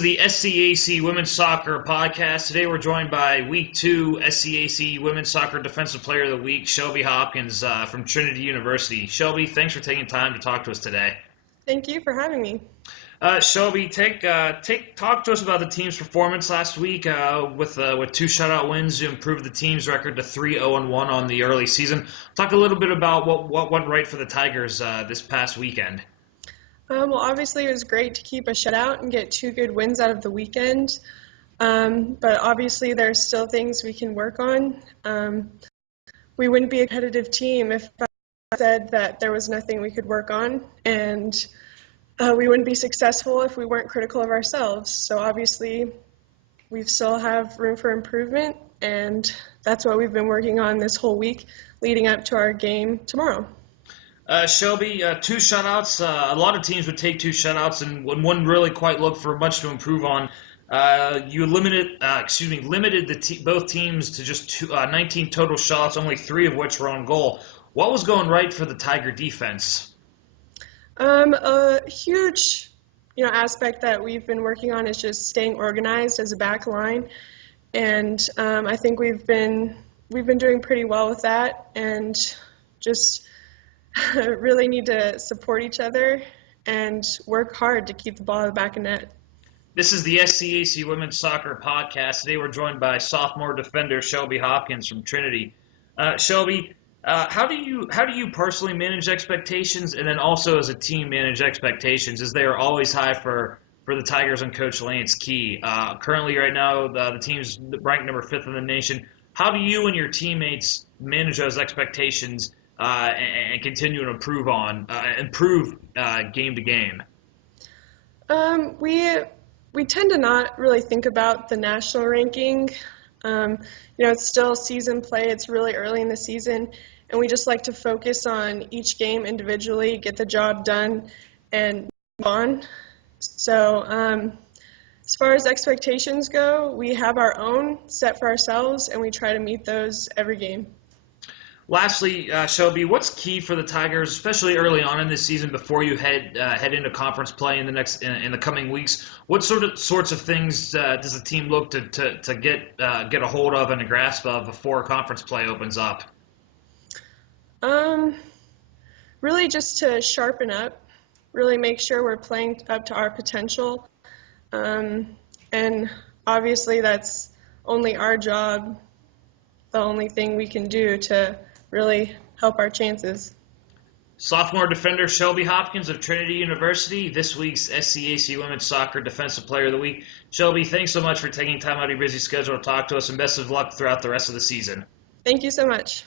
The SCAC Women's Soccer Podcast. Today we're joined by Week 2 SCAC Women's Soccer Defensive Player of the Week, Shelby Hopkins from Trinity University. Shelby, thanks for taking time to talk to us today. Thank you for having me. Shelby, talk to us about the team's performance last week with 2 shutout wins to improve the team's record to 3-0-1 on the early season. Talk a little bit about what went right for the Tigers this past weekend. Well, obviously it was great to keep a shutout and get 2 good wins out of the weekend. But obviously there's still things we can work on. We wouldn't be a competitive team if I said that there was nothing we could work on, and we wouldn't be successful if we weren't critical of ourselves. So obviously we still have room for improvement, and that's what we've been working on this whole week leading up to our game tomorrow. Shelby, 2 shutouts. A lot of teams would take 2 shutouts and wouldn't really quite look for much to improve on. You limited both teams to just 19 total shots, only 3 of which were on goal. What was going right for the Tiger defense? A huge, aspect that we've been working on is just staying organized as a back line, and I think we've been doing pretty well with that, and just really need to support each other and work hard to keep the ball in the back of net. This is the SCAC Women's Soccer Podcast. Today we're joined by sophomore defender Shelby Hopkins from Trinity. Shelby, how do you personally manage expectations, and then also as a team manage expectations, as they are always high for the Tigers and Coach Lance Key? Currently, right now, the team's ranked number 5th in the nation. How do you and your teammates manage those expectations and continue to improve game to game? We tend to not really think about the national ranking. It's still season play. It's really early in the season, and we just like to focus on each game individually, get the job done, and move on. So as far as expectations go, we have our own set for ourselves, and we try to meet those every game. Lastly, Shelby, what's key for the Tigers, especially early on in this season before you head into conference play in the coming weeks? What sorts of things does the team look to get a hold of and a grasp of before conference play opens up? Really just to sharpen up, really make sure we're playing up to our potential, and obviously that's only our job, the only thing we can do to really help our chances. Sophomore defender Shelby Hopkins of Trinity University, this week's SCAC Women's Soccer Defensive Player of the Week. Shelby, thanks so much for taking time out of your busy schedule to talk to us, and best of luck throughout the rest of the season. Thank you so much.